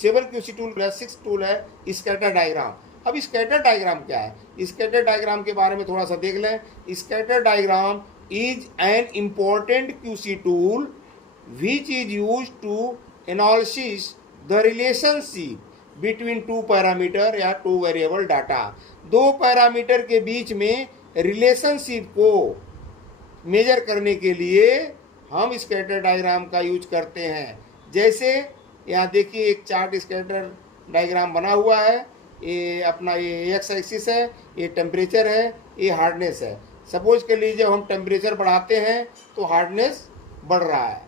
7QC tool plus 6 tool है scatter diagram. अब scatter diagram क्या है, स्कैटर डायग्राम के बारे में थोड़ा सा देख लें। Scatter diagram is an important QC tool which is use to analysis the relationship between two parameter या टू वेरिएबल डाटा। दो पैरामीटर के बीच में रिलेशनशिप को मेजर करने के लिए हम स्कैटर डायग्राम का यूज करते हैं। जैसे यहाँ देखिए एक चार्ट स्कैटर डायग्राम बना हुआ है। ये अपना ये एक्स एक्सिस है, ये टेम्परेचर है, ये हार्डनेस है। सपोज कर लीजिए हम टेम्परेचर बढ़ाते हैं तो हार्डनेस बढ़ रहा है,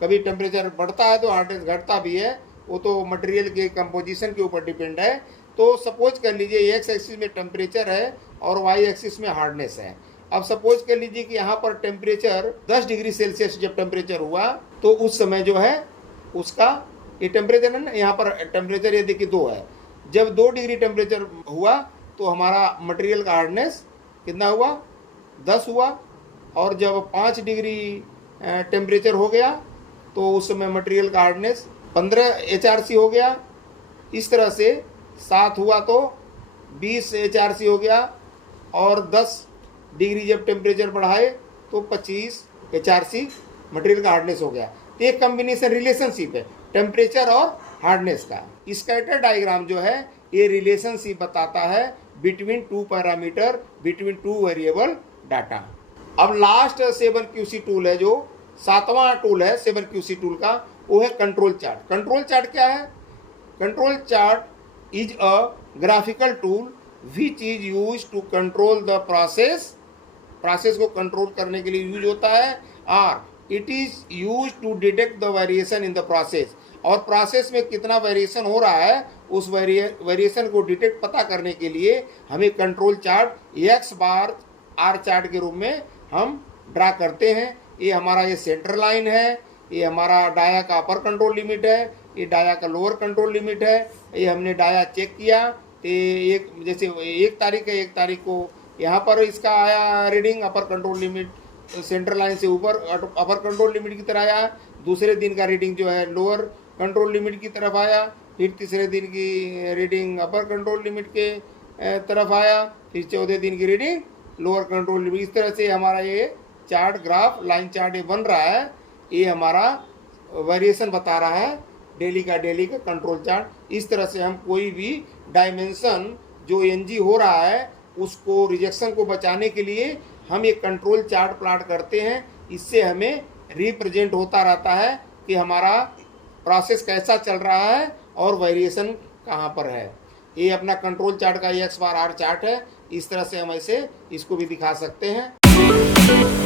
कभी टेम्परेचर बढ़ता है तो हार्डनेस घटता भी है, वो तो मटेरियल के कंपोजिशन के ऊपर डिपेंड है। तो सपोज कर लीजिए एक्स एक्सिस में टेम्परेचर है और वाई एक्सिस में हार्डनेस है। अब सपोज कर लीजिए कि यहाँ पर टेम्परेचर 10 डिग्री सेल्सियस जब टेम्परेचर हुआ तो उस समय जो है उसका ये टेम्परेचर है ना, यहाँ पर टेम्परेचर ये देखिए 2 है। जब 2 डिग्री टेम्परेचर हुआ तो हमारा मटेरियल का हार्डनेस कितना हुआ, 10 हुआ। और जब 5 डिग्री टेम्परेचर हो गया तो उस समय मटेरियल का हार्डनेस 15 HRC हो गया। इस तरह से 7 हुआ तो 20 HRC हो गया, और 10 डिग्री जब टेम्परेचर बढ़ाए तो 25 HRC मटेरियल का हार्डनेस हो गया। तो एक कॉम्बिनेशन रिलेशनशिप है टेम्परेचर और हार्डनेस का। स्कैटर डायग्राम जो है ये रिलेशनशिप बताता है between two parameter, between two variable data. अब लास्ट 7QC टूल है, जो 7वां टूल है 7QC टूल का, वो है कंट्रोल चार्ट। कंट्रोल चार्ट क्या है? Control chart is a graphical tool which is use to control the process. Process को कंट्रोल करने के लिए यूज होता है। और it is use to detect the variation in the process. और प्रोसेस में कितना वेरिएशन हो रहा है उस वेरिएशन को डिटेक्ट पता करने के लिए हमें control chart X bar R chart के रूप में हम ड्रा करते हैं। ये हमारा ये सेंटर लाइन है, ये हमारा डाया का अपर कंट्रोल लिमिट है, ये डाया का लोअर कंट्रोल लिमिट है। ये हमने डाया चेक किया तो एक जैसे 1 तारीख है, 1 तारीख को यहाँ पर इसका आया reading upper control limit centre line से ऊपर अपर कंट्रोल लिमिट की तरह आया। दूसरे दिन का रीडिंग जो है लोअर कंट्रोल लिमिट की तरफ आया। फिर तीसरे दिन की रीडिंग अपर कंट्रोल लिमिट के तरफ आया। फिर चौथे दिन की रीडिंग लोअर कंट्रोल लिमिट। इस तरह से हमारा ये चार्ट ग्राफ लाइन चार्ट ये बन रहा है। ये हमारा वेरिएशन बता रहा है डेली का कंट्रोल चार्ट। इस तरह से हम कोई भी डायमेंशन जो NG हो रहा है उसको रिजेक्शन को बचाने के लिए हम एक कंट्रोल चार्ट प्लॉट करते हैं। इससे हमें रिप्रेजेंट होता रहता है कि हमारा प्रोसेस कैसा चल रहा है और वेरिएशन कहाँ पर है। ये अपना कंट्रोल चार्ट का एक्स बार आर चार्ट है। इस तरह से हम ऐसे इसको भी दिखा सकते हैं।